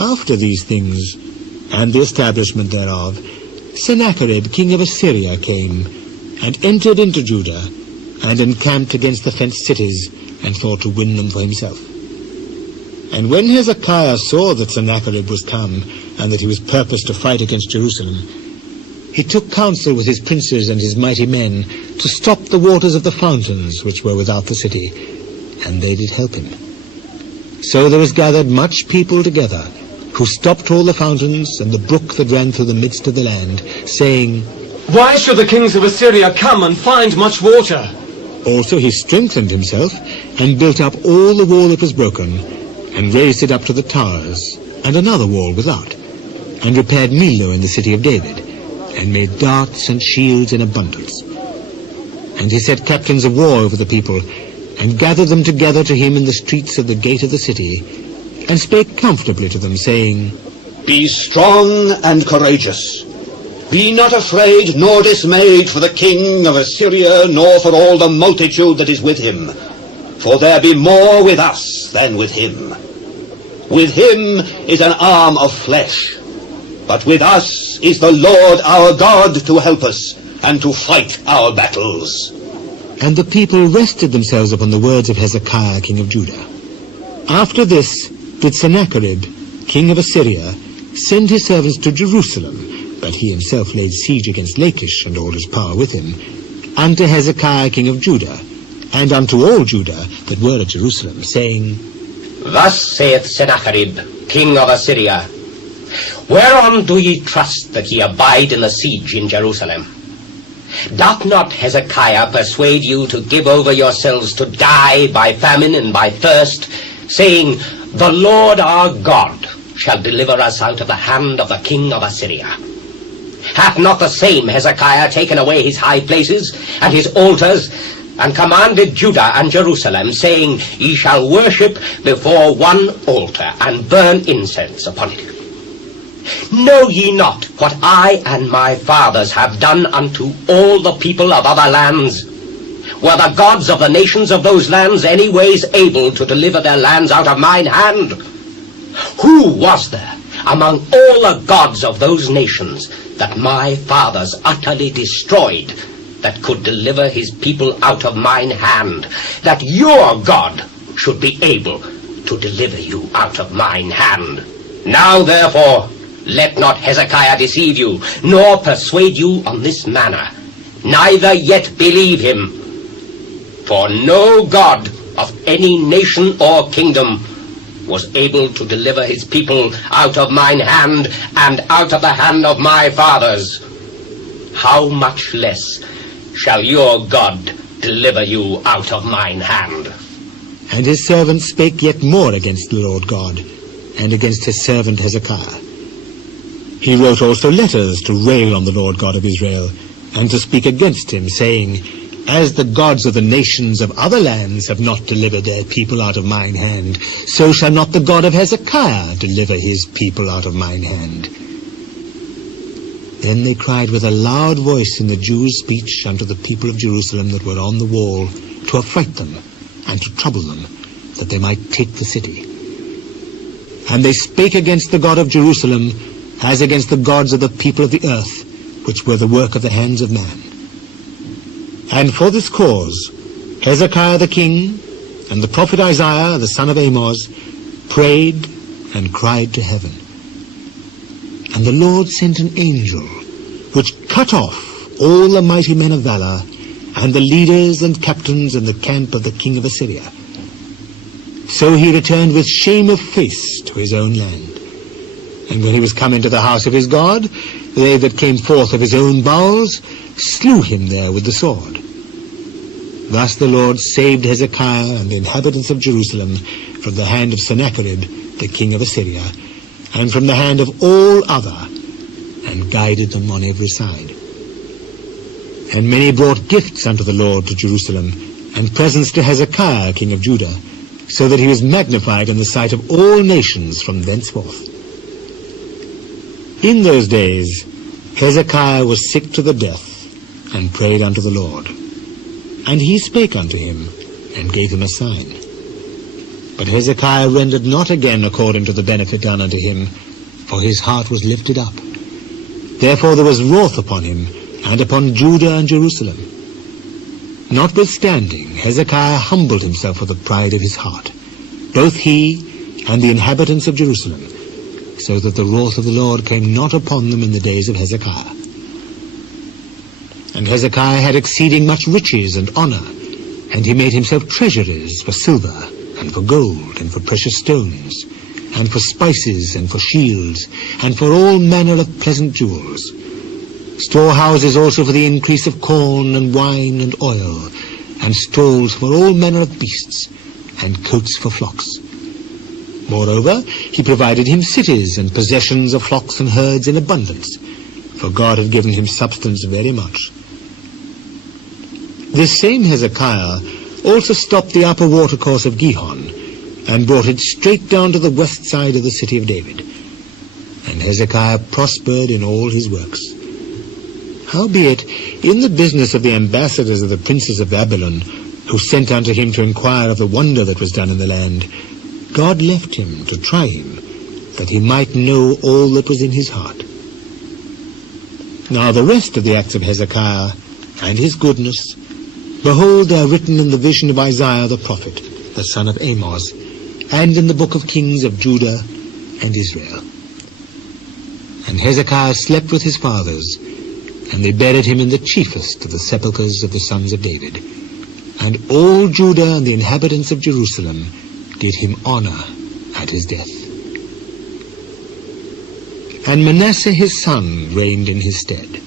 After these things, and the establishment thereof, Sennacherib king of Assyria came, and entered into Judah, and encamped against the fenced cities, and thought to win them for himself. And when Hezekiah saw that Sennacherib was come, and that he was purposed to fight against Jerusalem, he took counsel with his princes and his mighty men to stop the waters of the fountains which were without the city, and they did help him. So there was gathered much people together, who stopped all the fountains and the brook that ran through the midst of the land, saying, Why should the kings of Assyria come and find much water? Also he strengthened himself, and built up all the wall that was broken, and raised it up to the towers, and another wall without, and repaired Millo in the city of David, and made darts and shields in abundance. And he set captains of war over the people, and gathered them together to him in the streets of the gate of the city, and spake comfortably to them, saying, Be strong and courageous. Be not afraid nor dismayed for the king of Assyria, nor for all the multitude that is with him. For there be more with us than with him. With him is an arm of flesh, but with us is the Lord our God to help us, and to fight our battles. And the people rested themselves upon the words of Hezekiah king of Judah. After this did Sennacherib king of Assyria send his servants to Jerusalem, but he himself laid siege against Lachish, and all his power with him, unto Hezekiah king of Judah, and unto all Judah that were at Jerusalem, saying, Thus saith Sennacherib king of Assyria, Whereon do ye trust that ye abide in the siege in Jerusalem? Doth not Hezekiah persuade you to give over yourselves to die by famine and by thirst, saying, The Lord our God shall deliver us out of the hand of the king of Assyria? Hath not the same Hezekiah taken away his high places and his altars, and commanded Judah and Jerusalem, saying, Ye shall worship before one altar, and burn incense upon it? Know ye not what I and my fathers have done unto all the people of other lands? Were the gods of the nations of those lands any ways able to deliver their lands out of mine hand? Who was there among all the gods of those nations that my fathers utterly destroyed, that could deliver his people out of mine hand, that your God should be able to deliver you out of mine hand? Now therefore, let not Hezekiah deceive you, nor persuade you on this manner, neither yet believe him. For no God of any nation or kingdom was able to deliver his people out of mine hand, and out of the hand of my fathers. How much less shall your God deliver you out of mine hand? And his servant spake yet more against the Lord God, and against his servant Hezekiah. He wrote also letters to rail on the Lord God of Israel, and to speak against him, saying, As the gods of the nations of other lands have not delivered their people out of mine hand, so shall not the God of Hezekiah deliver his people out of mine hand. Then they cried with a loud voice in the Jews' speech unto the people of Jerusalem that were on the wall, to affright them, and to trouble them, that they might take the city. And they spake against the God of Jerusalem, as against the gods of the people of the earth, which were the work of the hands of man. And for this cause Hezekiah the king, and the prophet Isaiah the son of Amoz, prayed and cried to heaven. And the Lord sent an angel, which cut off all the mighty men of valor, and the leaders and captains in the camp of the king of Assyria. So he returned with shame of face to his own land. And when he was come into the house of his God, they that came forth of his own bowels slew him there with the sword. Thus the Lord saved Hezekiah and the inhabitants of Jerusalem from the hand of Sennacherib, the king of Assyria, and from the hand of all other, and guided them on every side. And many brought gifts unto the Lord to Jerusalem, and presents to Hezekiah king of Judah, so that he was magnified in the sight of all nations from thenceforth. In those days Hezekiah was sick to the death, and prayed unto the Lord. And he spake unto him, and gave him a sign. But Hezekiah rendered not again according to the benefit done unto him, for his heart was lifted up. Therefore there was wrath upon him, and upon Judah and Jerusalem. Notwithstanding, Hezekiah humbled himself for the pride of his heart, both he and the inhabitants of Jerusalem, so that the wrath of the Lord came not upon them in the days of Hezekiah. And Hezekiah had exceeding much riches and honor, and he made himself treasurers for silver, and for gold, and for precious stones, and for spices, and for shields, and for all manner of pleasant jewels. Storehouses also for the increase of corn, and wine, and oil, and stalls for all manner of beasts, and coats for flocks. Moreover, he provided him cities and possessions of flocks and herds in abundance, for God had given him substance very much. This same Hezekiah also stopped the upper watercourse of Gihon, and brought it straight down to the west side of the city of David. And Hezekiah prospered in all his works. Howbeit, in the business of the ambassadors of the princes of Babylon, who sent unto him to inquire of the wonder that was done in the land, God left him to try him, that he might know all that was in his heart. Now the rest of the acts of Hezekiah, and his goodness, behold, they are written in the vision of Isaiah the prophet, the son of Amos, and in the book of kings of Judah and Israel. And Hezekiah slept with his fathers, and they buried him in the chiefest of the sepulchres of the sons of David. And all Judah and the inhabitants of Jerusalem did him honor at his death. And Manasseh his son reigned in his stead.